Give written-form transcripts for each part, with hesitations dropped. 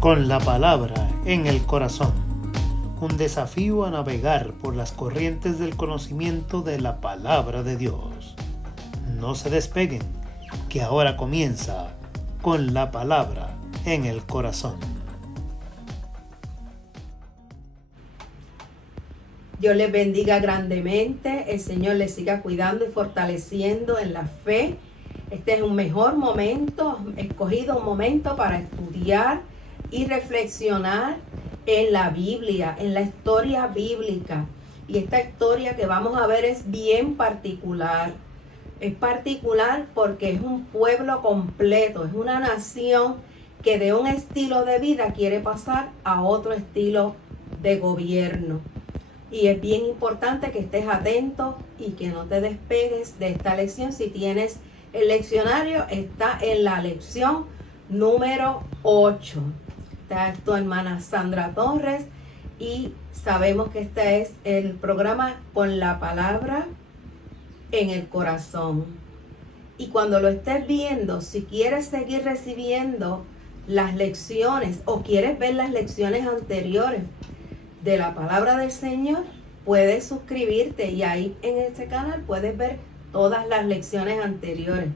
Con la palabra en el corazón. Un desafío a navegar por las corrientes del conocimiento de la palabra de Dios. No se despeguen, que ahora comienza Con la palabra en el corazón. Dios les bendiga grandemente, el Señor les siga cuidando y fortaleciendo en la fe. Este es un mejor momento, escogido un momento para estudiar y reflexionar en la Biblia, en la historia bíblica. Y esta historia que vamos a ver es bien particular. Es particular porque es un pueblo completo, es una nación que de un estilo de vida quiere pasar a otro estilo de gobierno. Y es bien importante que estés atento y que no te despegues de esta lección. Si tienes el leccionario, está en la lección número 8. Está tu hermana Sandra Torres y sabemos que este es el programa Con la palabra en el corazón. Y cuando lo estés viendo, si quieres seguir recibiendo las lecciones o quieres ver las lecciones anteriores de la palabra del Señor, puedes suscribirte y ahí en este canal puedes ver todas las lecciones anteriores.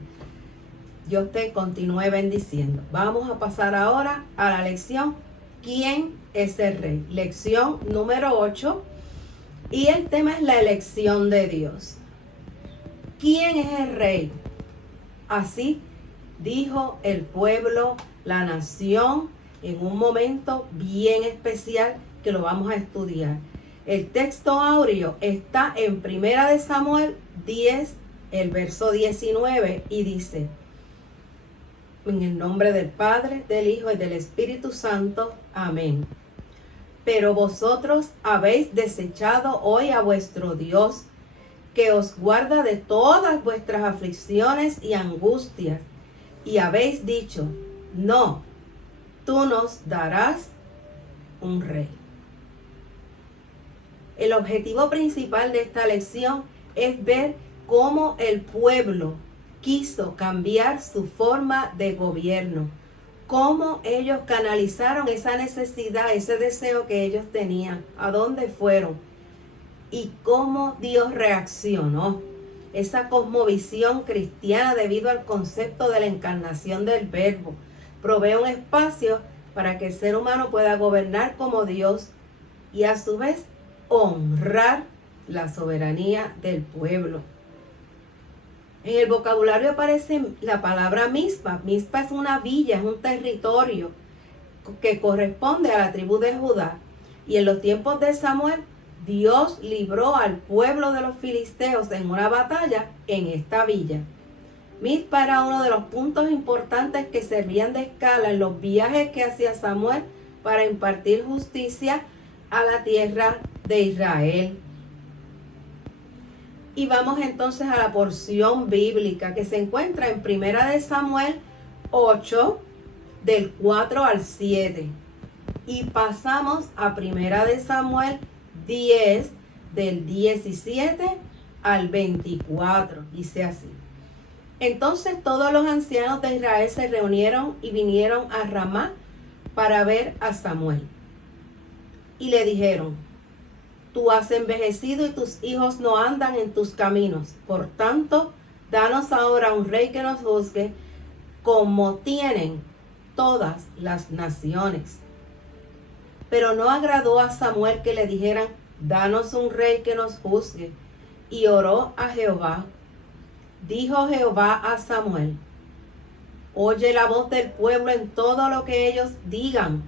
Dios te continúe bendiciendo. Vamos a pasar ahora a la lección ¿Quién es el rey? Lección número 8 y el tema es la elección de Dios. ¿Quién es el rey? Así dijo el pueblo, la nación, en un momento bien especial que lo vamos a estudiar. El texto áureo está en 1 Samuel 10, el verso 19, y dice: en el nombre del Padre, del Hijo y del Espíritu Santo. Amén. Pero vosotros habéis desechado hoy a vuestro Dios, que os guarda de todas vuestras aflicciones y angustias, y habéis dicho: no, tú nos darás un rey. El objetivo principal de esta lección es ver cómo el pueblo quiso cambiar su forma de gobierno, cómo ellos canalizaron esa necesidad, ese deseo que ellos tenían, a dónde fueron y cómo Dios reaccionó. Esa cosmovisión cristiana, debido al concepto de la encarnación del Verbo, provee un espacio para que el ser humano pueda gobernar como Dios y a su vez honrar la soberanía del pueblo. En el vocabulario aparece la palabra Mizpa. Mizpa es una villa, es un territorio que corresponde a la tribu de Judá. Y en los tiempos de Samuel, Dios libró al pueblo de los filisteos en una batalla en esta villa. Mizpa era uno de los puntos importantes que servían de escala en los viajes que hacía Samuel para impartir justicia a la tierra de Israel. Y vamos entonces a la porción bíblica que se encuentra en 1 Samuel 8, del 4 al 7. Y pasamos a 1 Samuel 10, del 17 al 24. Dice así: entonces todos los ancianos de Israel se reunieron y vinieron a Ramá para ver a Samuel. Y le dijeron: tú has envejecido y tus hijos no andan en tus caminos. Por tanto, danos ahora un rey que nos juzgue, como tienen todas las naciones. Pero no agradó a Samuel que le dijeran: danos un rey que nos juzgue. Y oró a Jehová. Dijo Jehová a Samuel: oye la voz del pueblo en todo lo que ellos digan,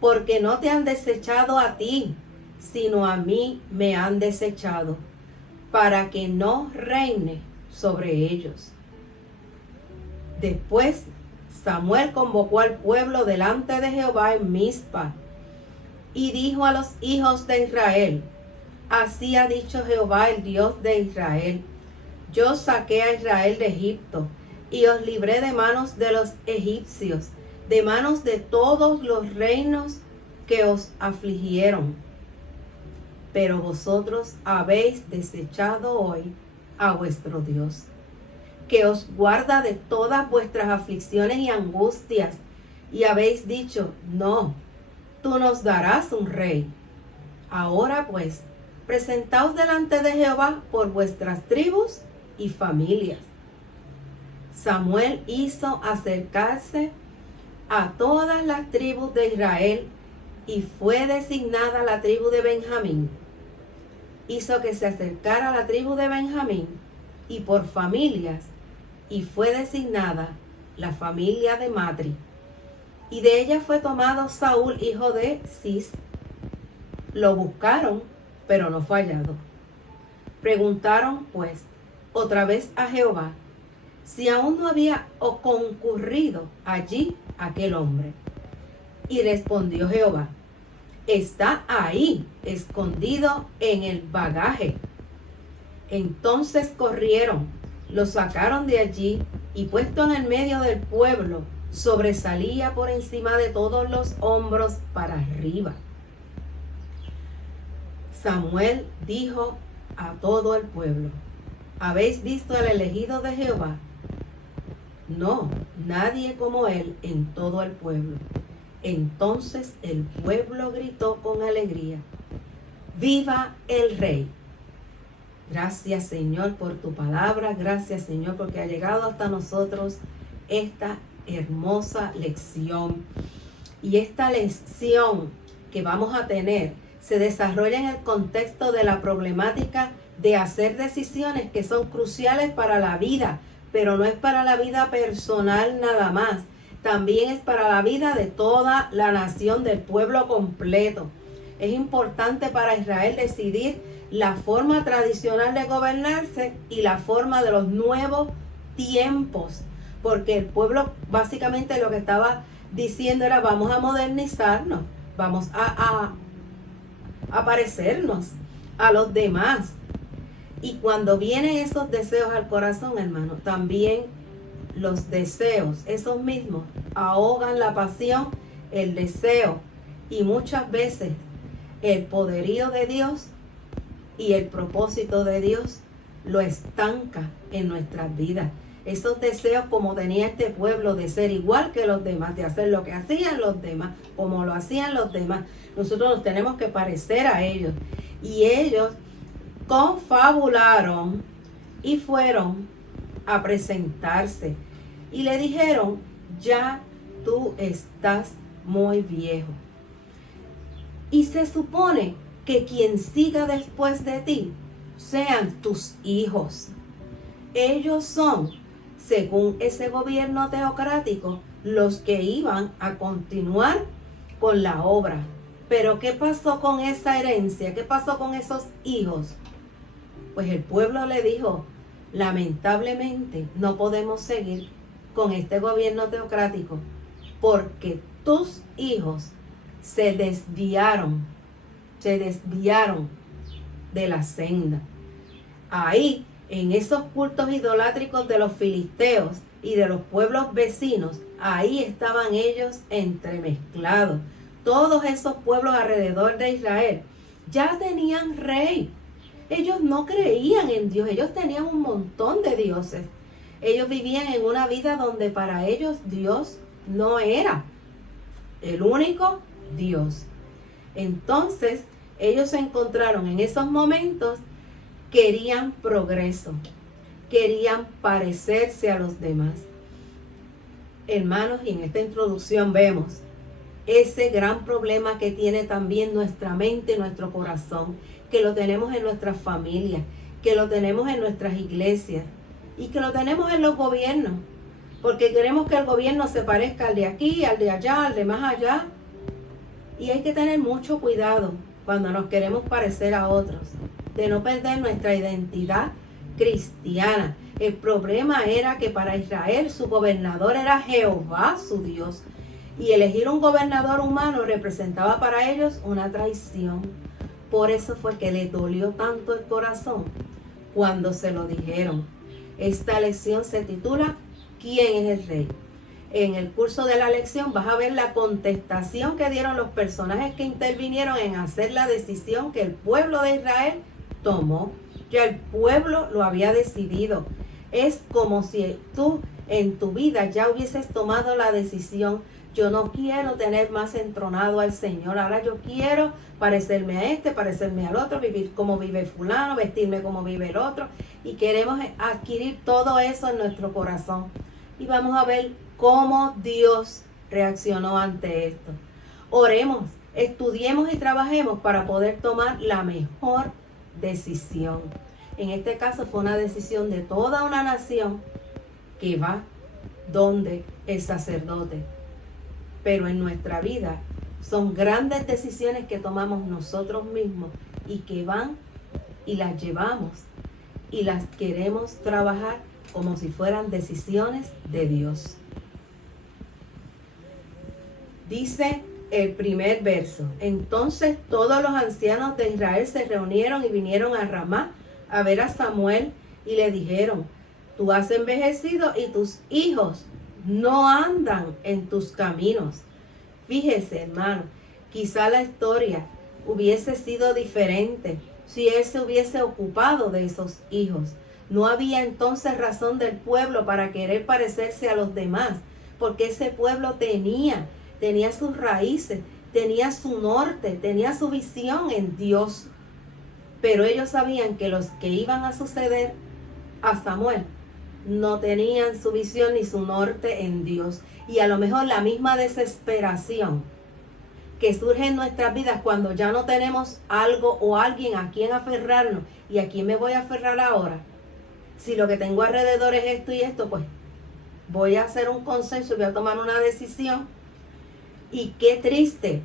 porque no te han desechado a ti, sino a mí me han desechado, para que no reine sobre ellos. Después Samuel convocó al pueblo delante de Jehová en Mizpa, y dijo a los hijos de Israel: así ha dicho Jehová, el Dios de Israel: yo saqué a Israel de Egipto, y os libré de manos de los egipcios, de manos de todos los reinos que os afligieron. Pero vosotros habéis desechado hoy a vuestro Dios, que os guarda de todas vuestras aflicciones y angustias, y habéis dicho, no, tú nos darás un rey. Ahora pues, presentaos delante de Jehová por vuestras tribus y familias. Samuel hizo acercarse a todas las tribus de Israel y fue designada la tribu de Benjamín. Hizo que se acercara a la tribu de Benjamín y por familias, y fue designada la familia de Matri. Y de ella fue tomado Saúl, hijo de Cis. Lo buscaron, pero no fue hallado. Preguntaron, pues, otra vez a Jehová, si aún no había concurrido allí aquel hombre. Y respondió Jehová, está ahí, escondido en el bagaje. Entonces corrieron, lo sacaron de allí, y puesto en el medio del pueblo, sobresalía por encima de todos los hombros para arriba. Samuel dijo a todo el pueblo, ¿habéis visto al elegido de Jehová? No, nadie como él en todo el pueblo. Entonces el pueblo gritó con alegría, ¡viva el rey! Gracias, Señor, por tu palabra. Gracias, Señor, porque ha llegado hasta nosotros esta hermosa lección. Y esta lección que vamos a tener se desarrolla en el contexto de la problemática de hacer decisiones que son cruciales para la vida, pero no es para la vida personal nada más. También es para la vida de toda la nación, del pueblo completo. Es importante para Israel decidir la forma tradicional de gobernarse y la forma de los nuevos tiempos, porque el pueblo básicamente lo que estaba diciendo era vamos a modernizarnos, vamos a parecernos a los demás. Y cuando vienen esos deseos al corazón, hermano, también los deseos, esos mismos, ahogan la pasión, el deseo, y muchas veces el poderío de Dios y el propósito de Dios lo estanca en nuestras vidas. Esos deseos como tenía este pueblo de ser igual que los demás, de hacer lo que hacían los demás, como lo hacían los demás. Nosotros nos tenemos que parecer a ellos. Y ellos confabularon y fueron a presentarse. Y le dijeron, ya tú estás muy viejo. Y se supone que quien siga después de ti sean tus hijos. Ellos son, según ese gobierno teocrático, los que iban a continuar con la obra. Pero ¿qué pasó con esa herencia? ¿Qué pasó con esos hijos? Pues el pueblo le dijo, lamentablemente no podemos seguir con este gobierno teocrático porque tus hijos se desviaron de la senda. Ahí, en esos cultos idolátricos de los filisteos y de los pueblos vecinos, ahí estaban ellos entremezclados. Todos esos pueblos alrededor de Israel ya tenían rey. Ellos no creían en Dios, ellos tenían un montón de dioses. Ellos vivían en una vida donde para ellos Dios no era el único Dios. Entonces, ellos se encontraron en esos momentos, querían progreso, querían parecerse a los demás. Hermanos, y en esta introducción vemos ese gran problema que tiene también nuestra mente, nuestro corazón, que lo tenemos en nuestras familias, que lo tenemos en nuestras iglesias y que lo tenemos en los gobiernos, porque queremos que el gobierno se parezca al de aquí, al de allá, al de más allá. Y hay que tener mucho cuidado cuando nos queremos parecer a otros, de no perder nuestra identidad cristiana. El problema era que para Israel su gobernador era Jehová, su Dios, y elegir un gobernador humano representaba para ellos una traición. Por eso fue que le dolió tanto el corazón cuando se lo dijeron. Esta lección se titula ¿Quién es el rey? En el curso de la lección vas a ver la contestación que dieron los personajes que intervinieron en hacer la decisión que el pueblo de Israel tomó. Ya el pueblo lo había decidido. Es como si tú en tu vida ya hubieses tomado la decisión: yo no quiero tener más entronado al Señor, ahora yo quiero parecerme a este, parecerme al otro, vivir como vive fulano, vestirme como vive el otro, y queremos adquirir todo eso en nuestro corazón. Y vamos a ver cómo Dios reaccionó ante esto. Oremos, estudiemos y trabajemos para poder tomar la mejor decisión. En este caso fue una decisión de toda una nación que va donde el sacerdote. Pero en nuestra vida son grandes decisiones que tomamos nosotros mismos y que van y las llevamos y las queremos trabajar como si fueran decisiones de Dios. Dice el primer verso: entonces todos los ancianos de Israel se reunieron y vinieron a Ramá a ver a Samuel y le dijeron: tú has envejecido y tus hijos no andan en tus caminos. Fíjese, hermano, quizá la historia hubiese sido diferente si él se hubiese ocupado de esos hijos. No había entonces razón del pueblo para querer parecerse a los demás, porque ese pueblo tenía sus raíces, tenía su norte, tenía su visión en Dios. Pero ellos sabían que los que iban a suceder a Samuel no tenían su visión ni su norte en Dios. Y a lo mejor la misma desesperación que surge en nuestras vidas cuando ya no tenemos algo o alguien a quien aferrarnos. ¿Y a quién me voy a aferrar ahora? Si lo que tengo alrededor es esto y esto, pues voy a hacer un consenso y voy a tomar una decisión. Y qué triste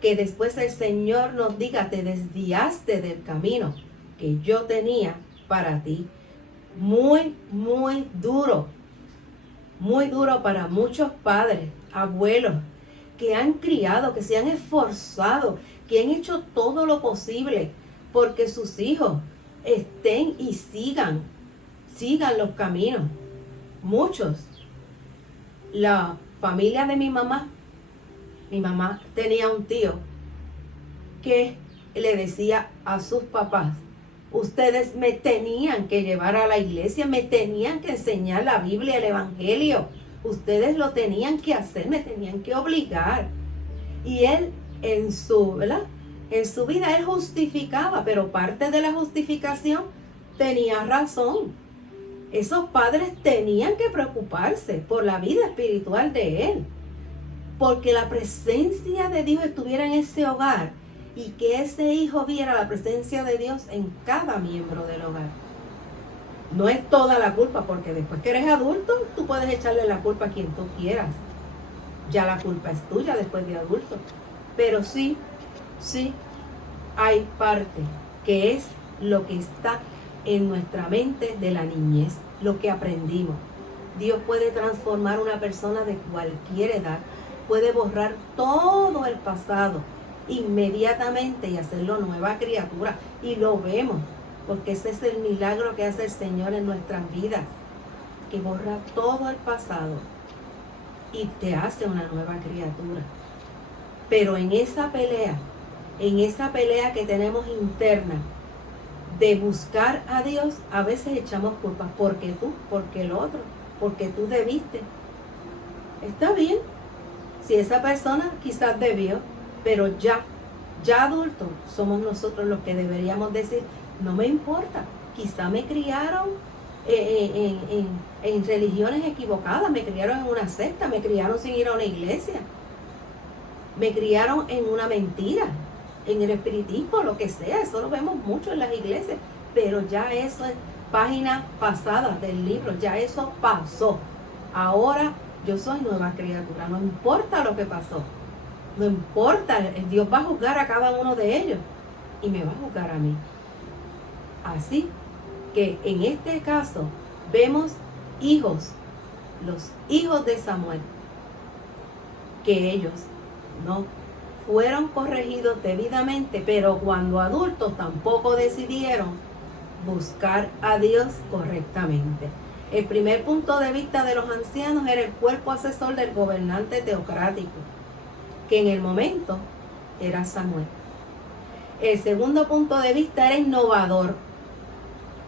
que después el Señor nos diga: te desviaste del camino que yo tenía para ti. Muy, muy duro para muchos padres, abuelos, que han criado, que se han esforzado, que han hecho todo lo posible porque sus hijos estén y sigan los caminos. Muchos. La familia de mi mamá tenía un tío que le decía a sus papás: ustedes me tenían que llevar a la iglesia, me tenían que enseñar la Biblia, el Evangelio. Ustedes lo tenían que hacer, me tenían que obligar. Y él en su vida él justificaba, pero parte de la justificación tenía razón. Esos padres tenían que preocuparse por la vida espiritual de él, porque la presencia de Dios estuviera en ese hogar y que ese hijo viera la presencia de Dios en cada miembro del hogar. No es toda la culpa, porque después que eres adulto, tú puedes echarle la culpa a quien tú quieras. Ya la culpa es tuya después de adulto. Pero sí hay parte que es lo que está en nuestra mente de la niñez, lo que aprendimos. Dios puede transformar una persona de cualquier edad, puede borrar todo el pasado inmediatamente y hacerlo nueva criatura. Y lo vemos, porque ese es el milagro que hace el Señor en nuestras vidas, que borra todo el pasado y te hace una nueva criatura. Pero en esa pelea que tenemos interna de buscar a Dios, a veces echamos culpas: porque tú, porque el otro, porque tú debiste. Está bien, si esa persona quizás debió, pero ya adultos somos nosotros los que deberíamos decir: no me importa, quizá me criaron en religiones equivocadas, me criaron en una secta, me criaron sin ir a una iglesia, me criaron en una mentira, en el espiritismo, lo que sea. Eso lo vemos mucho en las iglesias, pero ya eso es página pasada del libro, ya eso pasó. Ahora yo soy nueva criatura, no importa lo que pasó, no importa, Dios va a juzgar a cada uno de ellos y me va a juzgar a mí. Así que en este caso vemos los hijos de Samuel, que ellos no fueron corregidos debidamente, pero cuando adultos tampoco decidieron buscar a Dios correctamente. El primer punto de vista de los ancianos era el cuerpo asesor del gobernante teocrático, que en el momento era Samuel. El segundo punto de vista era innovador.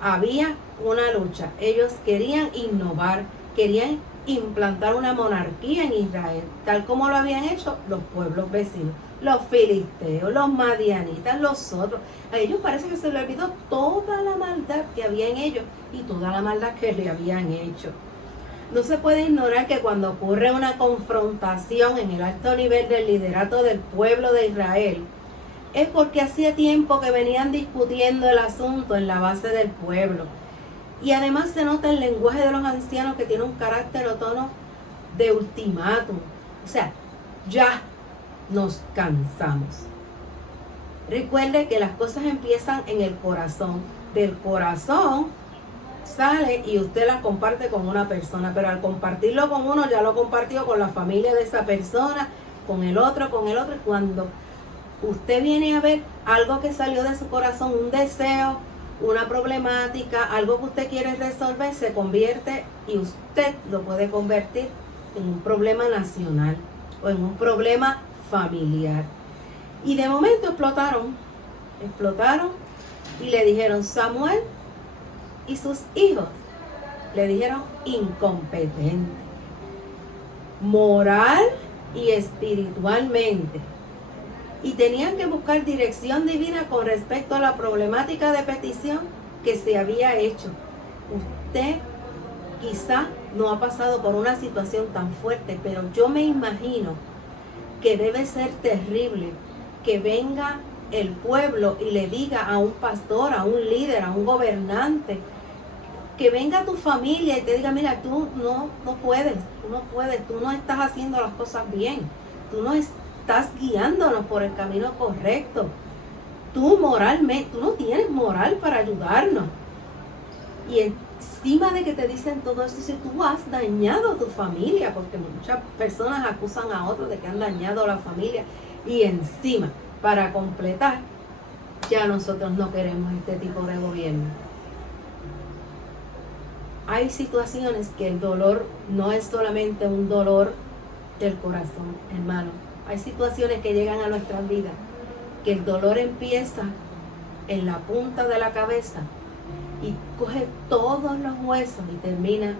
Había una lucha. Ellos querían innovar, querían implantar una monarquía en Israel, tal como lo habían hecho los pueblos vecinos, los filisteos, los madianitas, los otros. A ellos parece que se les olvidó toda la maldad que había en ellos y toda la maldad que le habían hecho. No se puede ignorar que cuando ocurre una confrontación en el alto nivel del liderato del pueblo de Israel, es porque hacía tiempo que venían discutiendo el asunto en la base del pueblo. Y además se nota el lenguaje de los ancianos que tiene un carácter o tono de ultimátum. O sea, ya nos cansamos. Recuerde que las cosas empiezan en el corazón. Del corazón sale y usted las comparte con una persona, pero al compartirlo con uno ya lo compartió con la familia de esa persona, con el otro, y cuando usted viene a ver algo que salió de su corazón, un deseo, una problemática, algo que usted quiere resolver, se convierte y usted lo puede convertir en un problema nacional o en un problema familiar. Y de momento explotaron y le dijeron Samuel y sus hijos, le dijeron incompetente, moral y espiritualmente. Y tenían que buscar dirección divina con respecto a la problemática de petición que se había hecho. Usted quizá no ha pasado por una situación tan fuerte, pero yo me imagino que debe ser terrible que venga el pueblo y le diga a un pastor, a un líder, a un gobernante, que venga a tu familia y te diga, mira, tú no puedes, tú no estás haciendo las cosas bien, tú no estás guiándonos por el camino correcto, tú moralmente, tú no tienes moral para ayudarnos. Y encima de que te dicen todo eso, si tú has dañado a tu familia, porque muchas personas acusan a otros de que han dañado a la familia, y encima, para completar, ya nosotros no queremos este tipo de gobierno. Hay situaciones que el dolor no es solamente un dolor del corazón, hermano. Hay situaciones que llegan a nuestras vidas, que el dolor empieza en la punta de la cabeza y coge todos los huesos y termina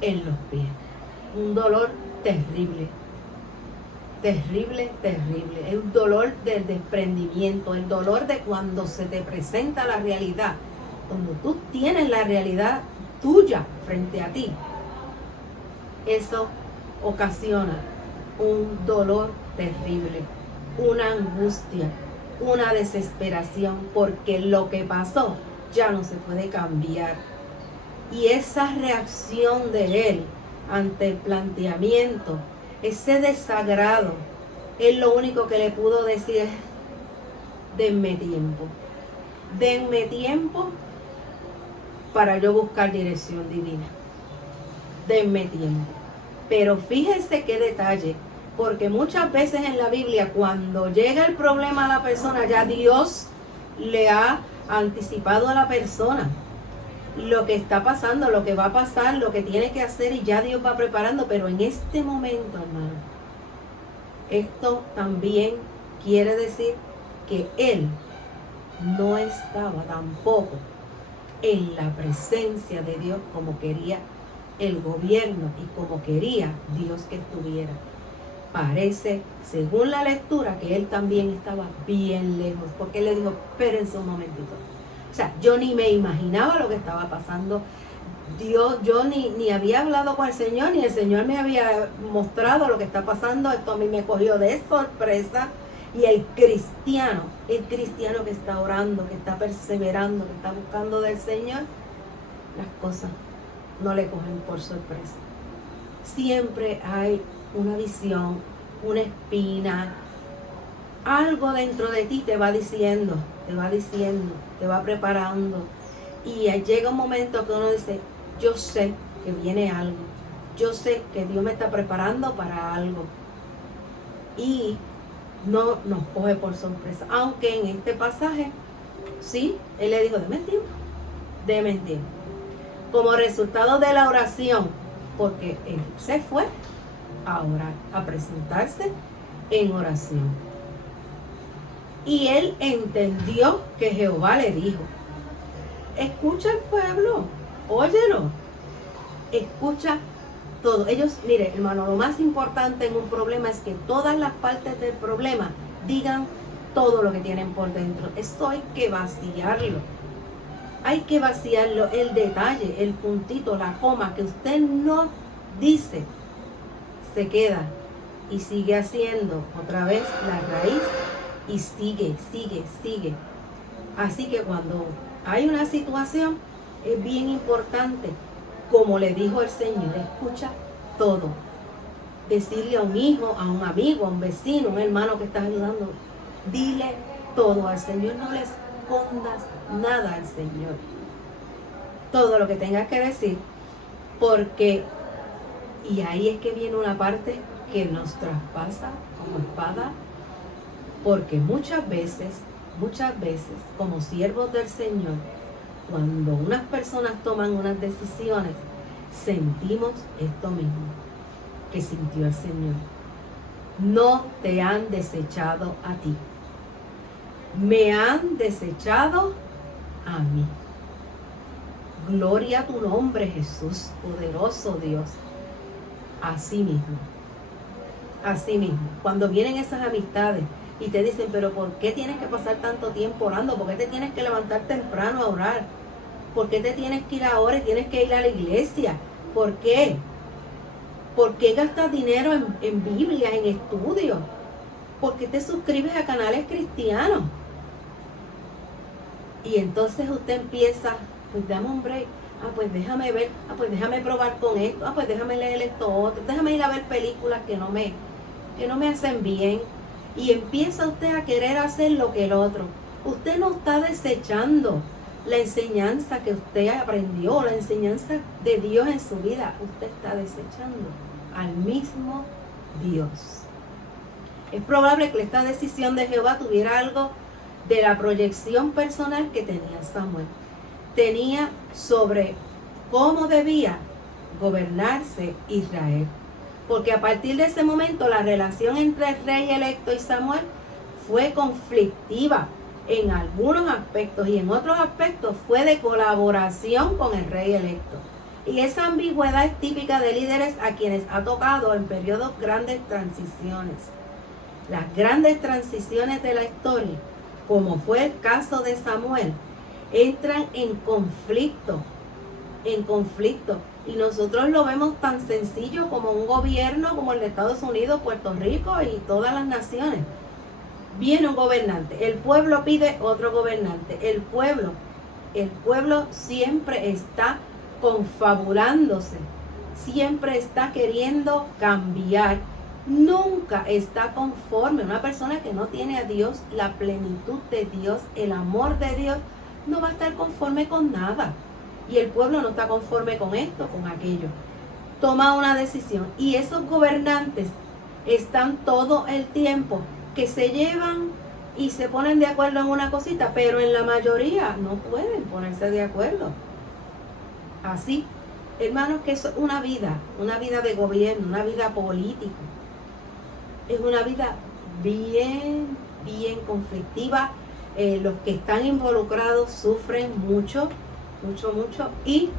en los pies. Un dolor terrible, terrible, terrible. El dolor del desprendimiento, el dolor de cuando se te presenta la realidad, cuando tú tienes la realidad tuya frente a ti. Eso ocasiona un dolor terrible, una angustia, una desesperación, porque lo que pasó ya no se puede cambiar. Y esa reacción de él ante el planteamiento, ese desagrado, él lo único que le pudo decir es, denme tiempo para yo buscar dirección divina. Denme tiempo. Pero fíjense qué detalle, porque muchas veces en la Biblia, cuando llega el problema a la persona, ya Dios le ha anticipado a la persona lo que está pasando, lo que va a pasar, lo que tiene que hacer, y ya Dios va preparando. Pero en este momento, hermano, esto también quiere decir que él no estaba tampoco en la presencia de Dios como quería el gobierno y como quería Dios que estuviera. Parece, según la lectura, que él también estaba bien lejos, porque él le dijo, espérense un momentito. O sea, yo ni me imaginaba lo que estaba pasando. Yo ni había hablado con el Señor, ni el Señor me había mostrado lo que está pasando. Esto a mí me cogió de sorpresa. Y el cristiano que está orando, que está perseverando, que está buscando del Señor, las cosas no le cogen por sorpresa. Siempre hay una visión, una espina, algo dentro de ti te va diciendo, te va preparando. Y llega un momento que uno dice, yo sé que viene algo, yo sé que Dios me está preparando para algo. Y no nos coge por sorpresa. Aunque en este pasaje, sí, él le dijo, deme tiempo. Como resultado de la oración, porque él se fue a orar, a presentarse en oración. Y él entendió que Jehová le dijo, escucha al pueblo, óyelo. escucha todo. Ellos, mire, hermano, lo más importante en un problema es que todas las partes del problema digan todo lo que tienen por dentro. Eso hay que vaciarlo. Hay que vaciarlo, el detalle, el puntito, la coma que usted no dice, se queda y sigue haciendo otra vez la raíz y sigue. Así que cuando hay una situación, es bien importante, como le dijo el Señor, escucha todo. Decirle a un hijo, a un amigo, a un vecino, a un hermano que estás ayudando, dile todo al Señor, no le escondas nada al Señor. Todo lo que tengas que decir, porque, y ahí es que viene una parte que nos traspasa como espada, porque muchas veces, como siervos del Señor, cuando unas personas toman unas decisiones, sentimos esto mismo que sintió el Señor. No te han desechado a ti, me han desechado a mí. Gloria a tu nombre, Jesús, poderoso Dios. Así mismo, cuando vienen esas amistades y te dicen, pero ¿por qué tienes que pasar tanto tiempo orando? ¿Por qué te tienes que levantar temprano a orar? ¿Por qué te tienes que ir ahora y tienes que ir a la iglesia? ¿Por qué? ¿Por qué gastas dinero en Biblia, en estudios? ¿Por qué te suscribes a canales cristianos? Y entonces usted empieza, pues dame un break, pues déjame ver, pues déjame probar con esto, pues déjame leer esto otro, déjame ir a ver películas que no me hacen bien. Y empieza usted a querer hacer lo que el otro. Usted no está desechando la enseñanza que usted aprendió, la enseñanza de Dios en su vida. Usted está desechando al mismo Dios. Es probable que esta decisión de Jehová tuviera algo de la proyección personal que tenía Samuel. Tenía sobre cómo debía gobernarse Israel. Porque a partir de ese momento la relación entre el rey electo y Samuel fue conflictiva en algunos aspectos y en otros aspectos fue de colaboración con el rey electo. Y esa ambigüedad es típica de líderes a quienes ha tocado en periodos grandes transiciones. Las grandes transiciones de la historia, como fue el caso de Samuel, entran en conflicto. Y nosotros lo vemos tan sencillo como un gobierno como el de Estados Unidos, Puerto Rico y todas las naciones. Viene un gobernante, el pueblo pide otro gobernante. El pueblo siempre está confabulándose, siempre está queriendo cambiar, nunca está conforme. Una persona que no tiene a Dios, la plenitud de Dios, el amor de Dios, no va a estar conforme con nada. Y el pueblo no está conforme con esto, con aquello. Toma una decisión. Y esos gobernantes están todo el tiempo que se llevan y se ponen de acuerdo en una cosita, pero en la mayoría no pueden ponerse de acuerdo. Así, hermanos, que eso es una vida de gobierno, una vida política. Es una vida bien conflictiva. Los que están involucrados sufren mucho, y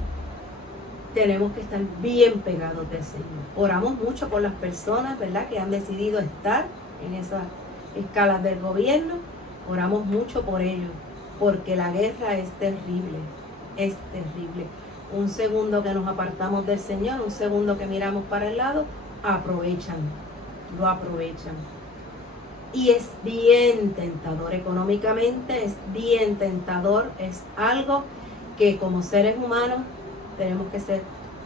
tenemos que estar bien pegados del Señor. Oramos mucho por las personas, ¿verdad?, que han decidido estar en esas escalas del gobierno. Oramos mucho por ellos, porque la guerra es terrible. Un segundo que nos apartamos del Señor, un segundo que miramos para el lado, lo aprovechan. Y es bien tentador económicamente, es bien tentador, es algo que como seres humanos tenemos que ser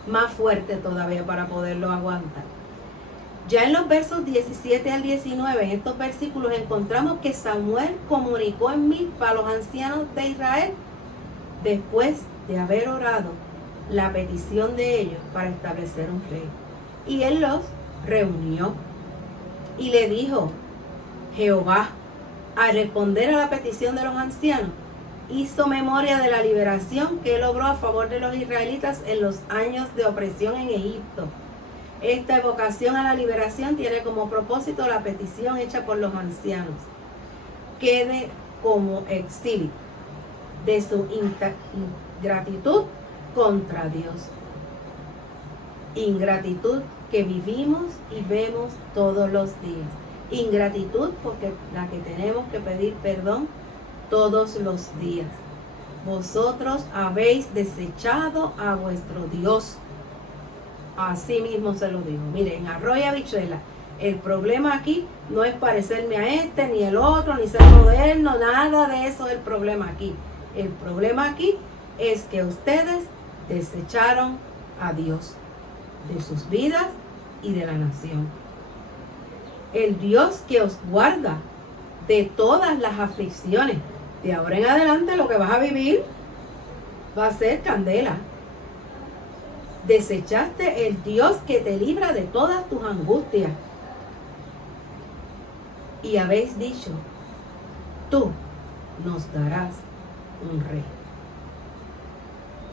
más fuertes todavía para poderlo aguantar. Ya en los versos 17 al 19, en estos versículos encontramos que Samuel comunicó en Mizpa a los ancianos de Israel, después de haber orado, la petición de ellos para establecer un rey. Y él los reunió y le dijo: Jehová, al responder a la petición de los ancianos, hizo memoria de la liberación que él logró a favor de los israelitas en los años de opresión en Egipto. Esta evocación a la liberación tiene como propósito la petición hecha por los ancianos. Quede como exhibit de su ingratitud contra Dios. Ingratitud que vivimos y vemos todos los días. Ingratitud porque la que tenemos que pedir perdón todos los días. Vosotros habéis desechado a vuestro Dios. Así mismo se lo digo. Miren, arroz y habichuela. El problema aquí no es parecerme a este, ni el otro, ni ser moderno, nada de eso es el problema aquí. El problema aquí es que ustedes desecharon a Dios de sus vidas y de la nación. El Dios que os guarda de todas las aflicciones. De ahora en adelante lo que vas a vivir va a ser candela. Desechaste el Dios que te libra de todas tus angustias. Y habéis dicho, tú nos darás un rey.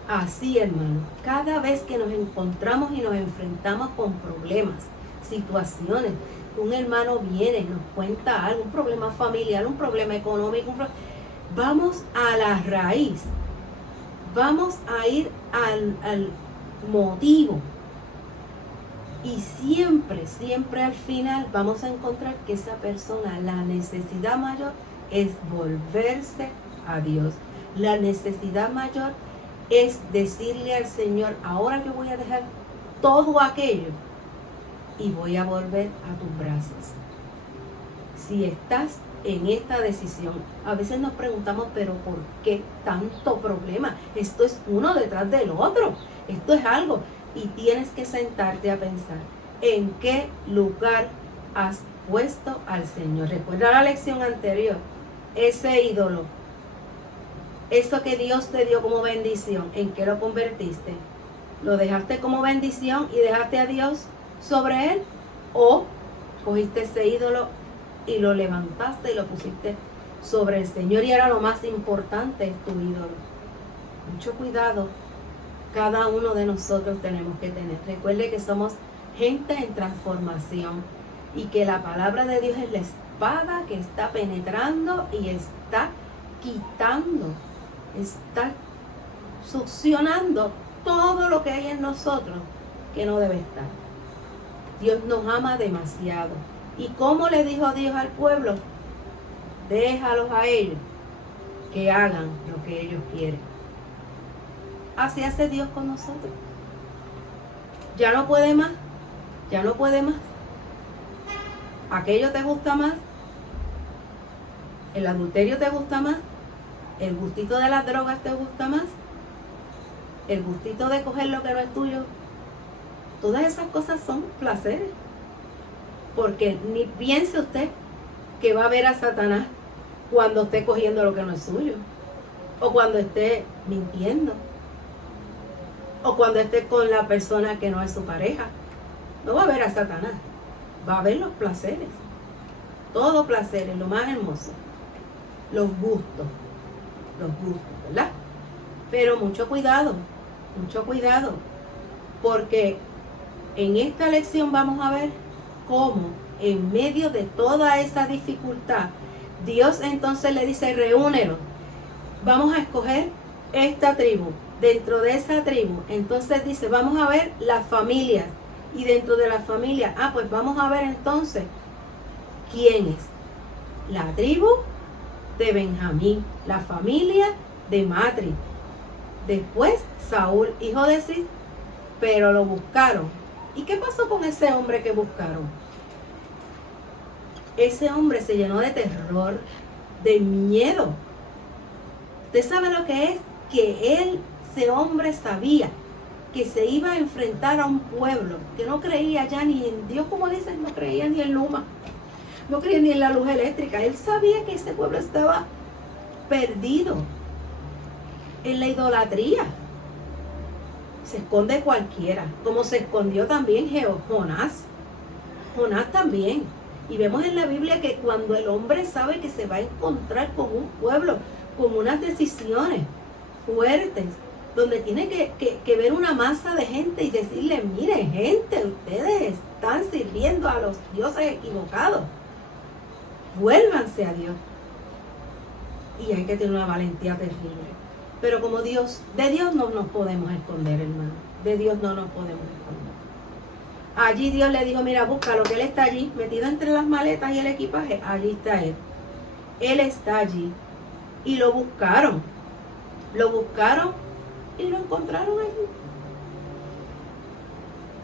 Así, hermano, cada vez que nos encontramos y nos enfrentamos con problemas, situaciones, un hermano viene y nos cuenta algo, un problema familiar, un problema económico, vamos a la raíz, vamos a ir al motivo. Y siempre al final vamos a encontrar que esa persona, la necesidad mayor es volverse a Dios. La necesidad mayor es decirle al Señor, ahora yo voy a dejar todo aquello y voy a volver a tus brazos. Si estás en esta decisión, a veces nos preguntamos, pero ¿por qué tanto problema? Esto es uno detrás del otro. Esto es algo. Y tienes que sentarte a pensar en qué lugar has puesto al Señor. Recuerda la lección anterior, ese ídolo, eso que Dios te dio como bendición, ¿en qué lo convertiste? ¿Lo dejaste como bendición y dejaste a Dios sobre él? ¿O cogiste ese ídolo y lo levantaste y lo pusiste sobre el Señor y ahora lo más importante es tu ídolo? Mucho cuidado. Cada uno de nosotros tenemos que tener. Recuerde que somos gente en transformación y que la palabra de Dios es la espada que está penetrando y está quitando, está succionando todo lo que hay en nosotros que no debe estar. Dios nos ama demasiado. ¿Y cómo le dijo Dios al pueblo? Déjalos a ellos que hagan lo que ellos quieren. Así hace Dios con nosotros. Ya no puede más. Ya no puede más. Aquello te gusta más. El adulterio te gusta más. El gustito de las drogas te gusta más. El gustito de coger lo que no es tuyo. Todas esas cosas son placeres. Porque ni piense usted que va a ver a Satanás cuando esté cogiendo lo que no es suyo. O cuando esté mintiendo. O cuando esté con la persona que no es su pareja. No va a ver a Satanás. Va a ver los placeres. Todo placeres, lo más hermoso. Los gustos, ¿verdad? Pero mucho cuidado. Porque en esta lección vamos a ver cómo en medio de toda esa dificultad, Dios entonces le dice, reúnelos. Vamos a escoger esta tribu. Dentro de esa tribu, entonces dice, vamos a ver las familias. Y dentro de las familias, pues vamos a ver entonces quién es. La tribu de Benjamín, la familia de Matri. Después Saúl, hijo de Cis, pero lo buscaron. ¿Y qué pasó con ese hombre que buscaron? Ese hombre se llenó de terror, de miedo. ¿Usted sabe lo que es? Que ese hombre sabía que se iba a enfrentar a un pueblo que no creía ya ni en Dios, como dicen, no creía ni en Luma, no creía ni en la luz eléctrica. Él sabía que ese pueblo estaba perdido en la idolatría. Se esconde cualquiera, como se escondió también Jonás también. Y vemos en la Biblia que cuando el hombre sabe que se va a encontrar con un pueblo, con unas decisiones fuertes, donde tiene que ver una masa de gente y decirle, mire gente, ustedes están sirviendo a los dioses equivocados, vuélvanse a Dios. Y hay que tener una valentía terrible. Pero como de Dios no nos podemos esconder, hermano. De Dios no nos podemos esconder. Allí Dios le dijo, mira, búscalo, que él está allí, metido entre las maletas y el equipaje. Allí está él. Él está allí. Y lo buscaron. Lo buscaron y lo encontraron allí.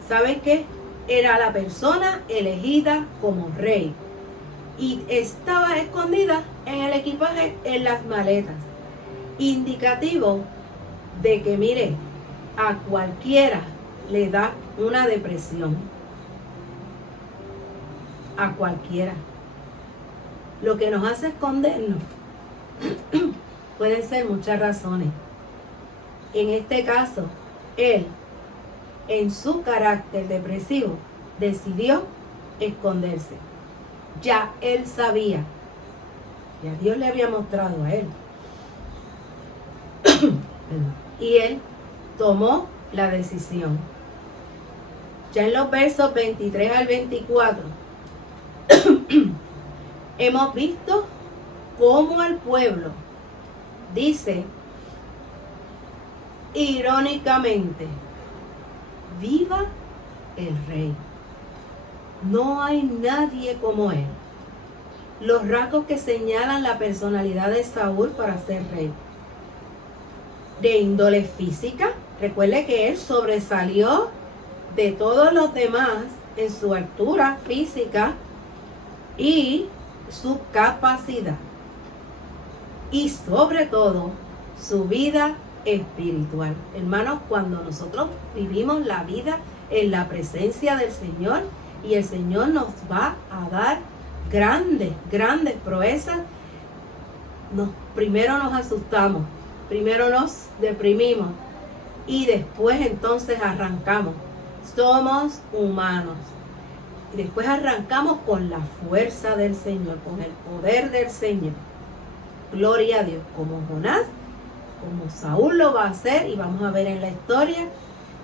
¿Saben qué? Era la persona elegida como rey. Y estaba escondida en el equipaje, en las maletas. Indicativo de que, mire, a cualquiera le da una depresión. A cualquiera. Lo que nos hace escondernos pueden ser muchas razones. En este caso, él, en su carácter depresivo, decidió esconderse. Ya él sabía. Ya Dios le había mostrado a él. Y él tomó la decisión. Ya en los versos 23 al 24 hemos visto cómo el pueblo dice irónicamente: viva el rey, no hay nadie como él. Los rasgos que señalan la personalidad de Saúl para ser rey: de índole física. Recuerde que él sobresalió de todos los demás en su altura física y su capacidad, y sobre todo su vida espiritual. Hermanos, cuando nosotros vivimos la vida en la presencia del Señor, y el Señor nos va a dar grandes proezas, primero nos asustamos, primero nos deprimimos y después entonces arrancamos. Somos humanos. Y después arrancamos con la fuerza del Señor, con el poder del Señor. Gloria a Dios, como Jonás, como Saúl lo va a hacer, y vamos a ver en la historia.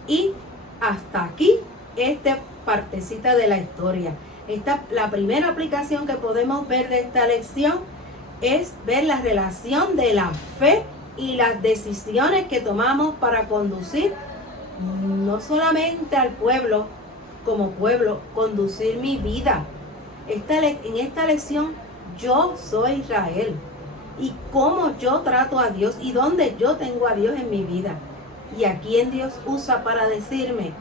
Y hasta aquí esta partecita de la historia. La primera aplicación que podemos ver de esta lección es ver la relación de la fe y las decisiones que tomamos para conducir no solamente al pueblo, como pueblo, conducir mi vida. En esta lección yo soy Israel, y cómo yo trato a Dios y dónde yo tengo a Dios en mi vida, y a quién Dios usa para decirme: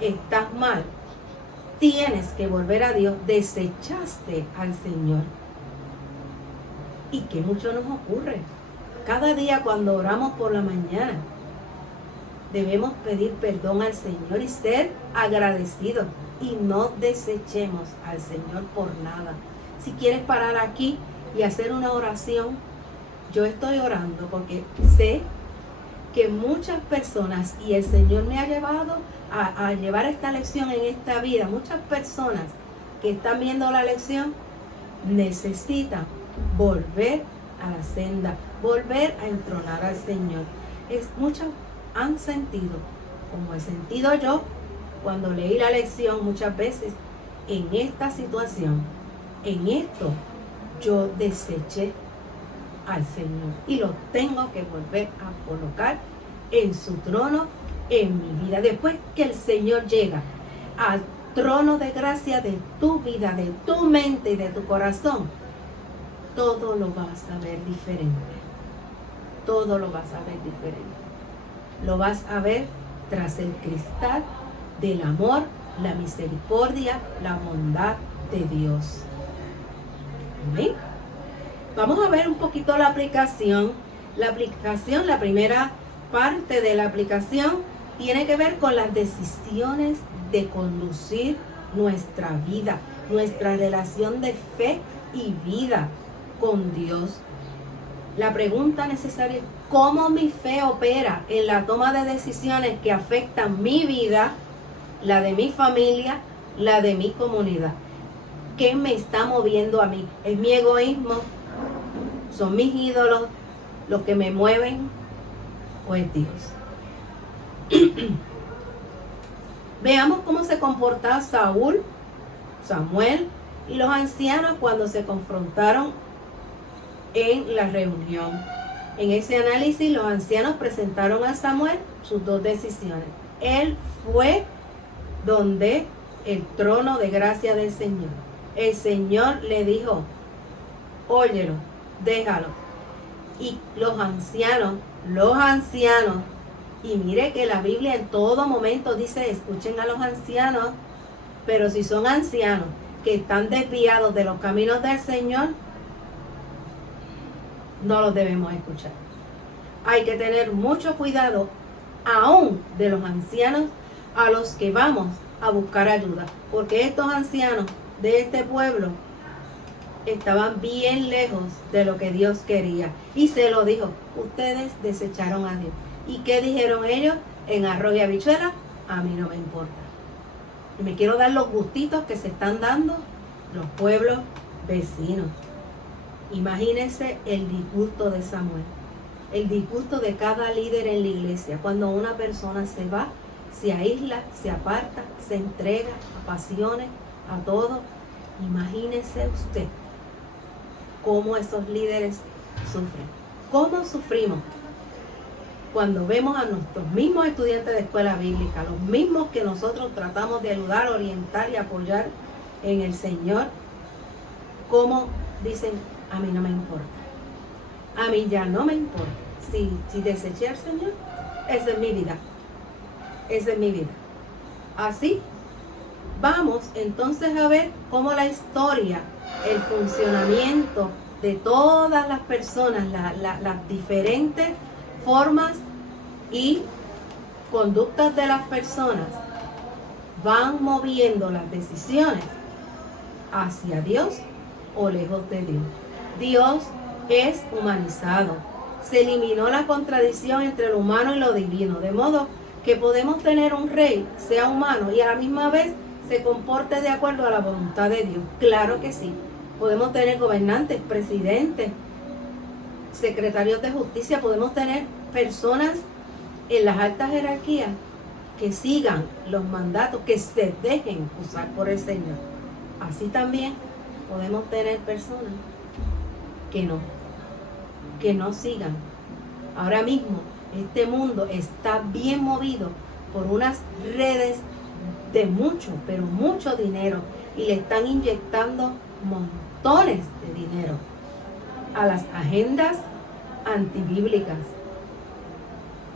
estás mal, tienes que volver a Dios, desechaste al Señor. Y que mucho nos ocurre cada día cuando oramos por la mañana. Debemos pedir perdón al Señor y ser agradecidos, y no desechemos al Señor por nada. Si quieres parar aquí y hacer una oración, yo estoy orando porque sé que muchas personas, y el Señor me ha llevado a llevar esta lección en esta vida, muchas personas que están viendo la lección necesitan volver a la senda, volver a entronar al Señor. Muchas han sentido, como he sentido yo cuando leí la lección muchas veces, en esta situación, en esto, yo deseché al Señor y lo tengo que volver a colocar en su trono en mi vida. Después que el Señor llega al trono de gracia de tu vida, de tu mente y de tu corazón, todo lo vas a ver diferente. Todo lo vas a ver diferente. Lo vas a ver tras el cristal del amor, la misericordia, la bondad de Dios. ¿Amén? Vamos a ver un poquito la aplicación. La primera parte de la aplicación tiene que ver con las decisiones de conducir nuestra vida, nuestra relación de fe y vida con Dios. La pregunta necesaria es: ¿cómo mi fe opera en la toma de decisiones que afectan mi vida, la de mi familia, la de mi comunidad? ¿Qué me está moviendo a mí? ¿Es mi egoísmo? ¿Son mis ídolos los que me mueven? ¿O es Dios? Veamos cómo se comportaba Saúl, Samuel y los ancianos cuando se confrontaron en la reunión. En ese análisis, los ancianos presentaron a Samuel sus dos decisiones. Él fue donde el trono de gracia del Señor. El Señor le dijo, óyelo, déjalo. Y los ancianos, y mire que la Biblia en todo momento dice, escuchen a los ancianos, pero si son ancianos que están desviados de los caminos del Señor, no los debemos escuchar. Hay que tener mucho cuidado, aún de los ancianos a los que vamos a buscar ayuda, porque estos ancianos de este pueblo estaban bien lejos de lo que Dios quería. Y se lo dijo, ustedes desecharon a Dios. ¿Y qué dijeron ellos? En arroz y habichuela, a mí no me importa. Y me quiero dar los gustitos que se están dando los pueblos vecinos. Imagínense el disgusto de Samuel, el disgusto de cada líder en la iglesia. Cuando una persona se va, se aísla, se aparta, se entrega a pasiones, a todo. Imagínese usted cómo esos líderes sufren. ¿Cómo sufrimos cuando vemos a nuestros mismos estudiantes de escuela bíblica, los mismos que nosotros tratamos de ayudar, orientar y apoyar en el Señor? Cómo dicen, a mí no me importa, a mí ya no me importa. Si deseché al Señor, esa es mi vida, esa es mi vida. Así vamos entonces a ver cómo la historia, el funcionamiento de todas las personas, las diferentes formas y conductas de las personas van moviendo las decisiones hacia Dios o lejos de Dios. Dios es humanizado. Se eliminó la contradicción entre lo humano y lo divino, de modo que podemos tener un rey, sea humano y a la misma vez se comporte de acuerdo a la voluntad de Dios. Claro que sí. Podemos tener gobernantes, presidentes, secretarios de justicia, podemos tener personas en las altas jerarquías que sigan los mandatos, que se dejen usar por el Señor. Así también podemos tener personas que no sigan. Ahora mismo este mundo está bien movido por unas redes de mucho, pero mucho dinero, y le están inyectando montones de dinero a las agendas antibíblicas.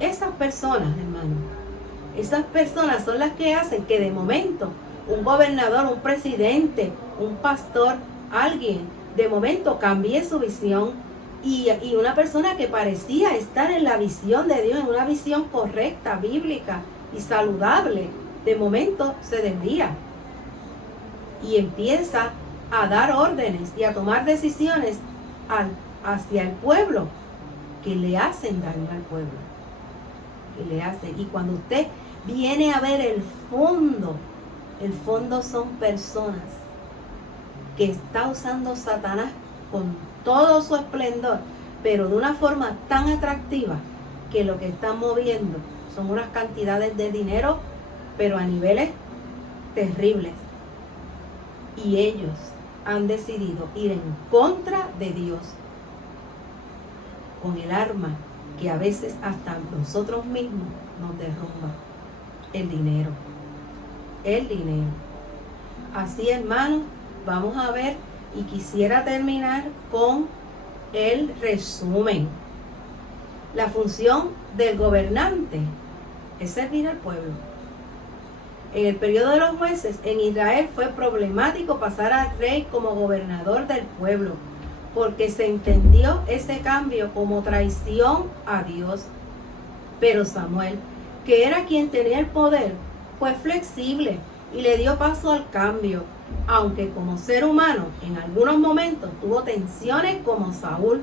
Esas personas, hermano, esas personas son las que hacen que de momento un gobernador, un presidente, un pastor, alguien, de momento cambie su visión y una persona que parecía estar en la visión de Dios, en una visión correcta, bíblica y saludable, de momento se desvía y empieza a dar órdenes y a tomar decisiones hacia el pueblo que le hacen daño al pueblo, que le hacen. Y cuando usted viene a ver el fondo son personas que está usando Satanás con todo su esplendor, pero de una forma tan atractiva que lo que están moviendo son unas cantidades de dinero, pero a niveles terribles. Y ellos han decidido ir en contra de Dios con el arma que a veces hasta nosotros mismos nos derrumba: el dinero. El dinero. Así, hermanos, vamos a ver, y quisiera terminar con el resumen. La función del gobernante es servir al pueblo. En el periodo de los jueces, en Israel fue problemático pasar al rey como gobernador del pueblo, porque se entendió ese cambio como traición a Dios. Pero Samuel, que era quien tenía el poder, fue flexible y le dio paso al cambio, aunque como ser humano en algunos momentos tuvo tensiones como Saúl,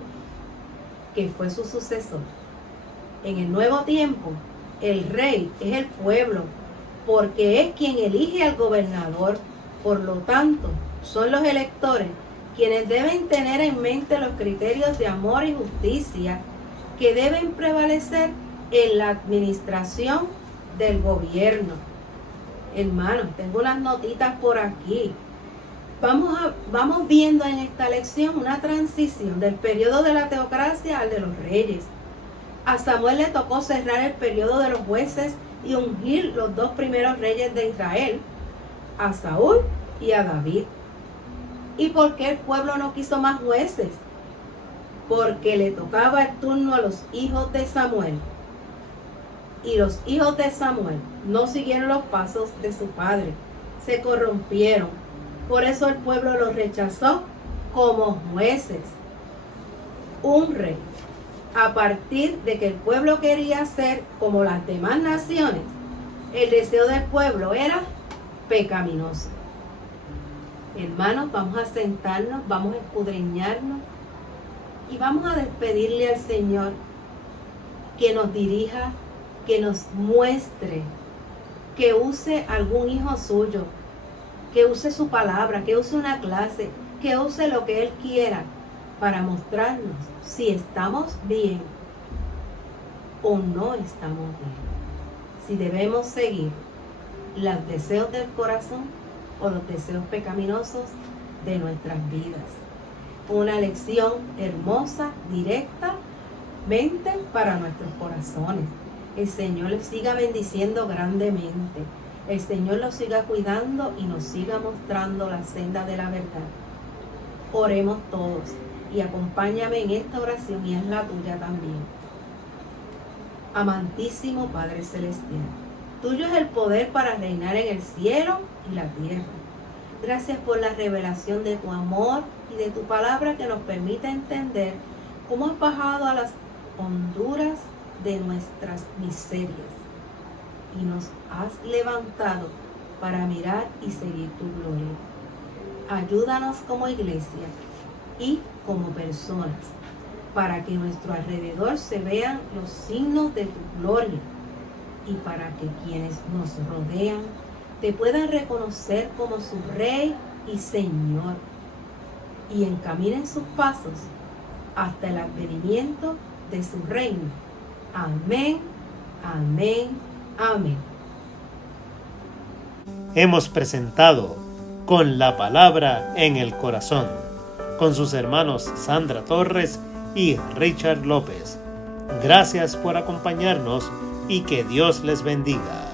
que fue su sucesor. En el nuevo tiempo, el rey es el pueblo, porque es quien elige al gobernador. Por lo tanto, son los electores quienes deben tener en mente los criterios de amor y justicia que deben prevalecer en la administración del gobierno. Hermanos, tengo unas notitas por aquí. Vamos viendo en esta lección una transición del periodo de la teocracia al de los reyes. A Samuel le tocó cerrar el periodo de los jueces y ungir los 2 primeros reyes de Israel. a Saúl y a David. ¿Y por qué el pueblo no quiso más jueces? Porque le tocaba el turno a los hijos de Samuel. Y los hijos de Samuel no siguieron los pasos de su padre, se corrompieron. Por eso el pueblo los rechazó como jueces. Un rey, a partir de que el pueblo quería ser como las demás naciones, el deseo del pueblo era pecaminoso. Hermanos, vamos a sentarnos, vamos a escudriñarnos y vamos a despedirle al Señor que nos dirija, que nos muestre, que use algún hijo suyo, que use su palabra, que use una clase, que use lo que Él quiera para mostrarnos si estamos bien o no estamos bien. Si debemos seguir los deseos del corazón o los deseos pecaminosos de nuestras vidas. Una lección hermosa, directamente para nuestros corazones. El Señor les siga bendiciendo grandemente. El Señor los siga cuidando y nos siga mostrando la senda de la verdad. Oremos todos y acompáñame en esta oración y en la tuya también. Amantísimo Padre Celestial, tuyo es el poder para reinar en el cielo y la tierra. Gracias por la revelación de tu amor y de tu palabra que nos permite entender cómo has bajado a las honduras de nuestras miserias y nos has levantado para mirar y seguir tu gloria. Ayúdanos como iglesia y como personas para que a nuestro alrededor se vean los signos de tu gloria y para que quienes nos rodean te puedan reconocer como su Rey y Señor y encaminen sus pasos hasta el advenimiento de su reino. Amén, amén, amén. Hemos presentado Con la Palabra en el Corazón, con sus hermanos Sandra Torres y Richard López. Gracias por acompañarnos y que Dios les bendiga.